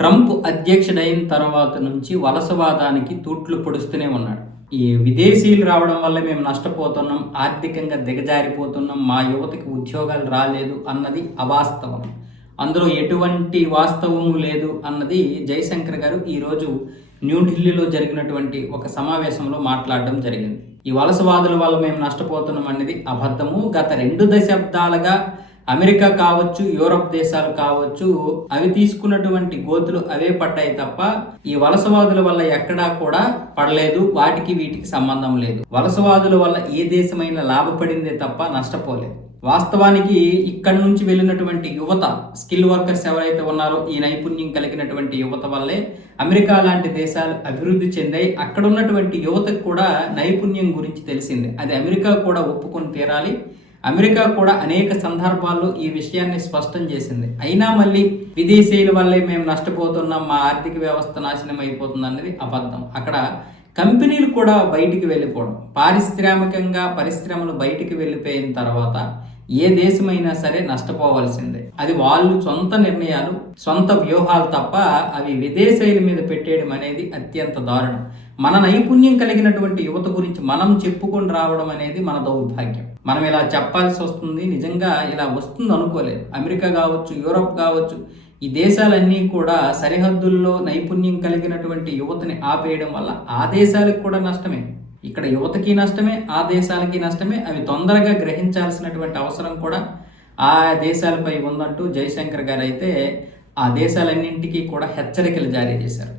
Trump అధ్యక్షుడైన తర్వాత నుంచి వలసవాదానికి తూట్లు పొడుస్తూనే ఉన్నాడు. ఈ విదేశీయులు రావడం వల్ల మేము నష్టపోతున్నాం ఆర్థికంగా దిగజారిపోతున్నాం మా యువతకి ఉద్యోగాలు రాలేదు అన్నది అవాస్తవం. అందులో ఎటువంటి వాస్తవము లేదు అన్నది జయశంకర్ గారు ఈరోజు న్యూఢిల్లీలో జరిగినటువంటి ఒక సమావేశంలో మాట్లాడడం జరిగింది. ఈ వలసవాదుల వల్ల మేము నష్టపోతున్నాం అనేది అబద్ధము. గత రెండు దశాబ్దాలుగా అమెరికా కావచ్చు యూరప్ దేశాలు కావచ్చు అవి తీసుకున్నటువంటి గోతులు అవే పడ్డాయి తప్ప ఈ వలసవాదుల వల్ల ఎక్కడా కూడా పడలేదు వాటికి వీటికి సంబంధం లేదు. వలసవాదుల వల్ల ఏ దేశమైనా లాభపడిందే తప్ప నష్టపోలేదు. వాస్తవానికి ఇక్కడి నుంచి వెళ్ళినటువంటి యువత స్కిల్ వర్కర్స్ ఎవరైతే ఉన్నారో ఈ నైపుణ్యం కలిగినటువంటి యువత వల్లే అమెరికా లాంటి దేశాలు అభివృద్ధి చెందాయి. అక్కడ ఉన్నటువంటి యువతకు కూడా నైపుణ్యం గురించి తెలిసిందే. అది అమెరికా కూడా ఒప్పుకొని తీరాలి. అమెరికా కూడా అనేక సందర్భాల్లో ఈ విషయాన్ని స్పష్టం చేసింది. అయినా మళ్ళీ విదేశీయుల వల్లే మేము నష్టపోతున్నాం మా ఆర్థిక వ్యవస్థ నాశనం అయిపోతుంది అన్నది అబద్ధం. అక్కడ కంపెనీలు కూడా బయటికి వెళ్ళిపోవడం పారిశ్రామికంగా పరిశ్రమలు బయటికి వెళ్ళిపోయిన తర్వాత ఏ దేశమైనా సరే నష్టపోవాల్సిందే. అది వాళ్ళు సొంత నిర్ణయాలు సొంత వ్యూహాలు తప్ప అవి విదేశీయుల మీద పెట్టేయడం అనేది అత్యంత దారుణం. మన నైపుణ్యం కలిగినటువంటి యువత గురించి మనం చెప్పుకొని రావడం అనేది మన దౌర్భాగ్యం. మనం ఇలా చెప్పాల్సి వస్తుంది నిజంగా ఇలా వస్తుంది అనుకోలేదు. అమెరికా కావచ్చు యూరప్ కావచ్చు ఈ దేశాలన్నీ కూడా సరిహద్దుల్లో నైపుణ్యం కలిగినటువంటి యువతని ఆపేయడం వల్ల ఆ దేశాలకు కూడా నష్టమే. ఇక్కడ యువతకి నష్టమే ఆ దేశాలకి నష్టమే అవి తొందరగా గ్రహించాల్సినటువంటి అవసరం కూడా ఆ దేశాలపై ఉందంటూ జయశంకర్ గారు అయితే ఆ దేశాలన్నింటికీ కూడా హెచ్చరికలు జారీ చేశారు.